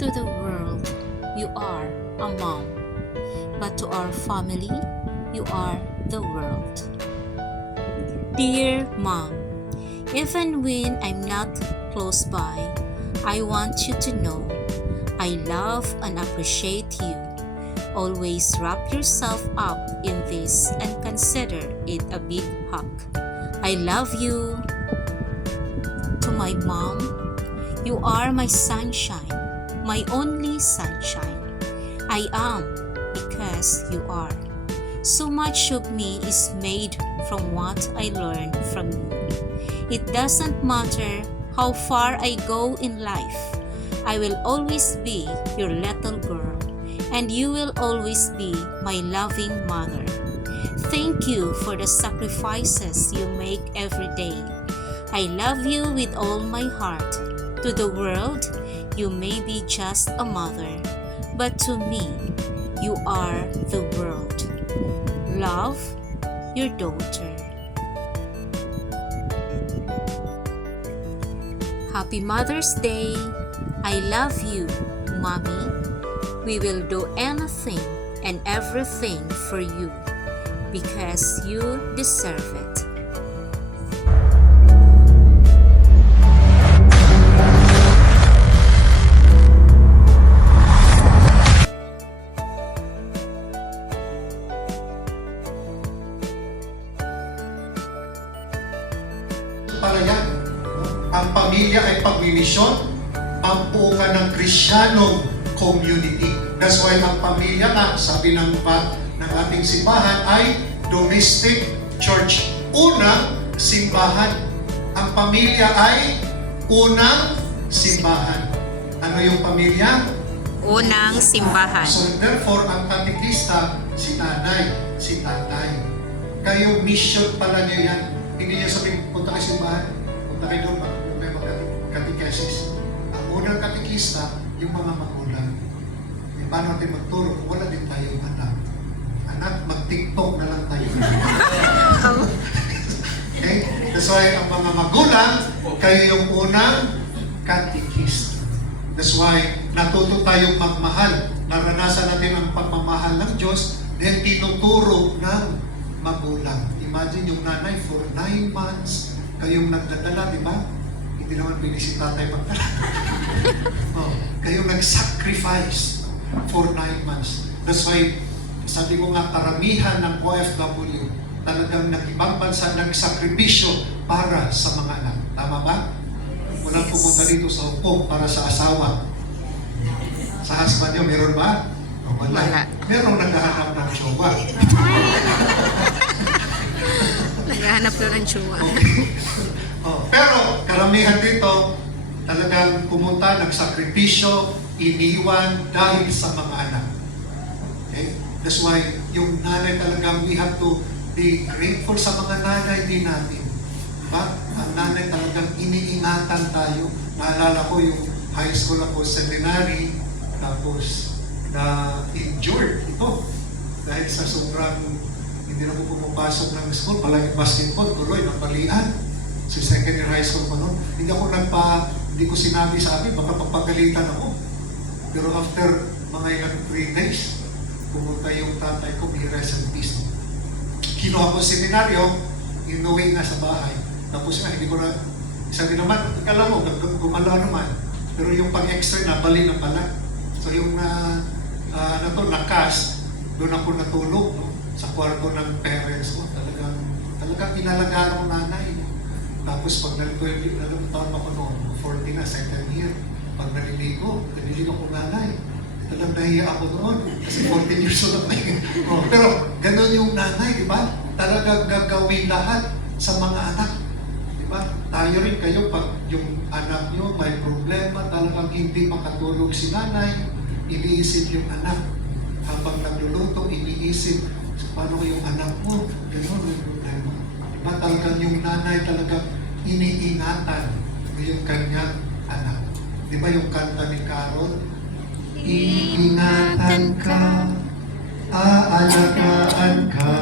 To the world, you are a mom. But to our family, you are the world. Dear Mom, even when I'm not close by, I want you to know I love and appreciate you. Always wrap yourself up in this and consider it a big hug. I love you. To my mom, you are my sunshine, my only sunshine. I am because you are. So much of me is made from what I learned from you. It doesn't matter how far I go in life, I will always be your little girl, and you will always be my loving mother. Thank you for the sacrifices you make every day. I love you with all my heart. To the world, you may be just a mother, but to me, you are the world. Love, your daughter. Happy Mother's Day! I love you, Mommy. We will do anything and everything for you because you deserve it. Para yan, ang pamilya ay pagmimisyon, pambuo ka ng Kristiyanong community. That's why ang pamilya nga, sabi ng ating simbahan, ay domestic church. Unang simbahan. Ang pamilya ay unang simbahan. Ano yung pamilya? Unang simbahan. So therefore, ang katekista, si nanay, si tatay. Kayo, mission pala niyo yan. Hindi niya sabihin, punta kayo simbahan, punta kayo doon, may mag-catechesis. Ang unang katekista, yung mga magulang. E, paano natin magturo kung wala din tayong anak? Anak, mag-tiktok na lang tayo. Okay? That's why ang mga magulang, kayo yung unang katekista. That's why natuto tayong magmahal. Naranasan natin ang pagmamahal ng Diyos dahil tinuturo ng magulang. Imagine yung nanay for 9 months, kayong nagdadala, di ba? Hindi naman binisita tayo magdala. Oh, kayong nag-sacrifice for 9 months. That's why, sabi ko nga, karamihan ng OFW, talagang nag-ibang bansa nagsakripisyo para sa mga anak. Tama ba? Walang pumunta dito sa Hong para sa asawa. Sa husband niyo, meron ba? O, wala. Merong naghahanap ng jowa. Naghahanap na ng tsuwa. Oh, pero karamihan dito talagang pumunta, nagsakripisyo, iniwan dahil sa mga anak. Okay? That's why yung nanay talagang we have to be grateful sa mga nanay din natin. Diba? Ang nanay talagang iniingatan tayo. Naalala ko yung high school ako, seminary, tapos na-injured ito dahil sa sobrang hindi na po pumapasok ng school, palagi basketball, tuloy, napalian. So second year high school pa noon, hindi ko sinabi sa akin, baka pagpagalitan ako. Pero after mga ilang 3 days, pumunta yung tatay ko, may rest in peace. Kinuha ko seminaryo, inuwi na sa bahay. Tapos nga, hindi ko na, sabi naman, kala mo, gumalaw naman. Pero yung pag-extra na, bali na pala. So yung na-cast, doon ako natulog, no? Sa kwarto ng parents ko, talagang inalagaan ng nanay. Tapos pag naliligo taon ako noon, 40 na, second year, pag naliligo ko nanay. Talagang nahiya ako noon, kasi 14 years old ako. Oh, pero ganun yung nanay, di ba? Talagang gagawin lahat sa mga anak. Di ba? Tayo rin kayo, pag yung anak nyo may problema, talagang hindi makatulog si nanay, iniisip yung anak. Habang nagluluto, iniisip, paano yung anak mo? Gano'n yung problema. Diba talagang yung nanay talagang iniingatan yung kanyang anak. Diba yung kanta ni Carol? Iingatan ka, aalagaan ka,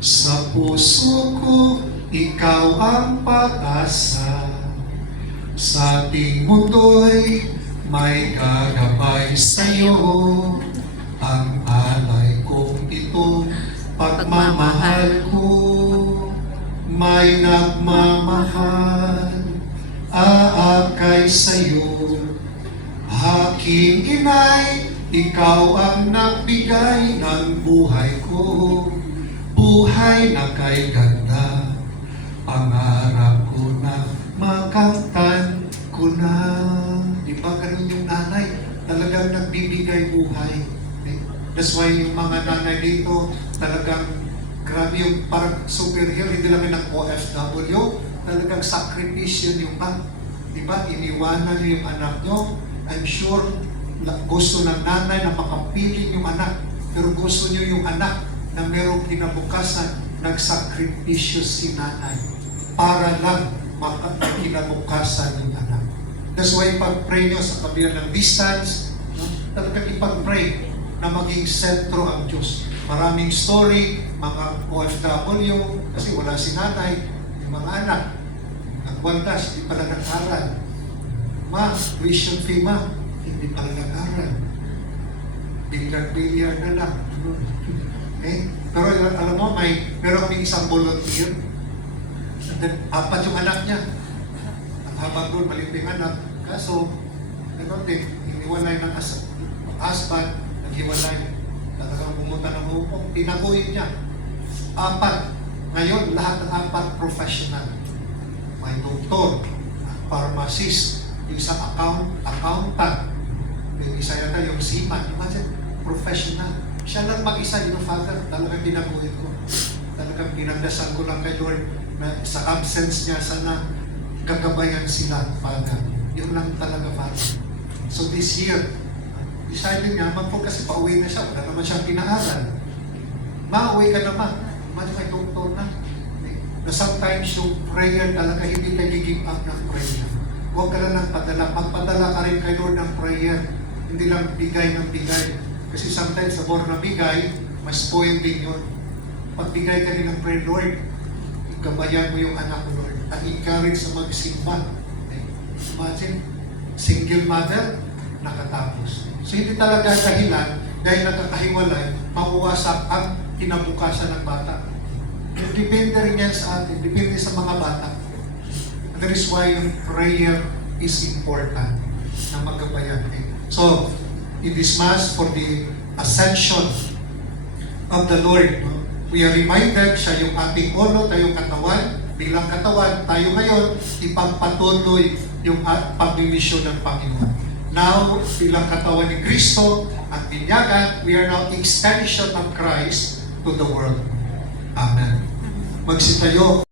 sa puso ko, ikaw ang pag-asa. Sa ating mundo'y may gagabay sa'yo. Ang alay kong itong pagmamahal ko, may nagmamahal, aakay sa'yo. Aking inay, ikaw ang nagbigay ng buhay ko, buhay na kay ganda. Pangarap ko na makamtan ko na. Di ba ganun yung nanay? Talagang nagbibigay buhay. Okay? That's why yung mga nanay dito, talagang grabe yung parang superhero, hindi lang ng OFW, talagang sakripisyo yung di ba? Iniwanan niyo yung anak nyo. I'm sure gusto ng nanay na makapiling yung anak, pero gusto niyo yung anak na merong kinabukasan, nagsakripisyo si nanay para lang kinabukasan yung anak. That's why pag-pray nyo sa kabila ng distance, talagang ipag-pray na maging sentro ang Diyos. Maraming story, mga OFW, kasi wala si nanay, yung mga anak, nagwaldas, hindi pala nag-aral. Ma, tuition fee ma, hindi pala nag-aral. Bilyar na lang. Okay? Pero alam mo, meron kaming isang volunteer. And then, 4 yung anak niya. At habang doon, maliit yung anak. Kaso, iniwalay ng husband, naghiwalay. Talagang pumunta ng hukong, tinaguhin niya. 4. Ngayon, lahat ng 4 professional. May doktor, pharmacist, yung isang accountant, yung isa yata yung seaman, professional. Siya lang mag-isa, yung father, talagang tinaguhin ko. Talagang pinagdasal ko lang kay Lord na sa absence niya, sana gagabayan sila, Father. Yun lang talaga, Father. So this year, decided niya, kasi pauwi na siya, wala naman siyang pinaaral. Mauwi ka naman. May doktor na. Na sometimes yung prayer talaga hindi nag-give up ng prayer. Huwag ka lang ng padala. Magpadala ka rin kay Lord ng prayer. Hindi lang bigay ng bigay. Kasi sometimes sa more na bigay, mas spoil din yun. Pagbigay ka rin ng prayer, Lord, gabayan mo yung anak ko, Lord. At encourage sa magsimba. Imagine, single mother, nakatapos. So hindi talaga dahilan, dahil nagkakahiwalay, mawawasak ang kinabukasan ng bata. Depende rin yan sa atin, depende sa mga bata. And that is why yung prayer is important na magabayan. So, in this Mass, for the ascension of the Lord, we are reminded, siya yung ating ulo, tayong katawan. Bilang katawan, tayo ngayon, ipagpatuloy yung pagmimisyon ng Panginoon. Now, bilang katawan ni Kristo at binyagan, we are now extension of Christ to the world. Amen. Magsitayo